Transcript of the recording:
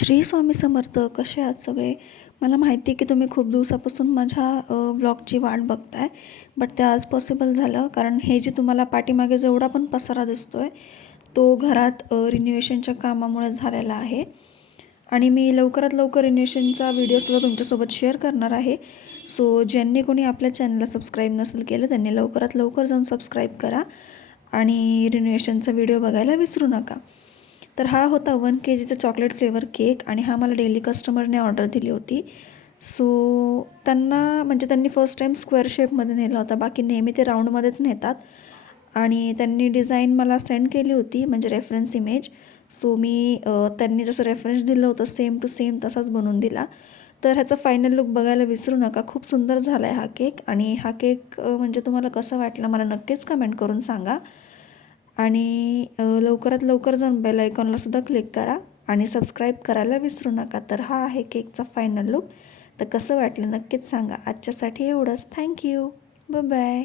श्री स्वामी समर्थ. कसे आहात सगळे? मला माहिती आहे की तुम्ही खूप दिवसापासून माझ्या व्लॉगची वाट बघताय. बट ते आज पॉसिबल झालं कारण हे जे तुम्हाला पाठीमागे जेवढा पण पसारा दिसतोय तो घरात रिन्युएशनच्या कामामुळे झालेला आहे. आणि मी लवकरात लवकर रिन्युएशनचा व्हिडिओसुद्धा तुमच्यासोबत शेअर करणार आहे. सो ज्यांनी कोणी आपल्या चॅनलला सबस्क्राईब नसेल केलं त्यांनी लवकरात लवकर जाऊन सबस्क्राईब करा आणि रिन्युएशनचा व्हिडिओ बघायला विसरू नका. तर हा होता 1 kgचा चॉकलेट फ्लेवर केक आणि हा मला डेली कस्टमरने ऑर्डर दिली होती. सो त्यांनी फर्स्ट टाईम स्क्वेअर शेपमध्ये नेला होता. बाकी नेहमी ते राऊंडमध्येच नेतात. आणि त्यांनी डिझाईन मला सेंड केली होती म्हणजे रेफरन्स इमेज. सो मी त्यांनी जसं रेफरन्स दिलं होतं सेम टू सेम तसाच बनवून दिला. तर ह्याचा फायनल लुक बघायला विसरू नका. खूप सुंदर झाला आहे हा केक. आणि हा केक म्हणजे तुम्हाला कसं वाटलं मला नक्कीच कमेंट करून सांगा. आणि लवकरात लवकर जाऊन बेल आयकॉनला सुद्धा क्लिक करा आणि सबस्क्राईब करायला विसरू नका. तर हा आहे केकचा फायनल लुक. तर कसं वाटलं नक्कीच सांगा. आजच्यासाठी एवढंच. थँक्यू. बाय.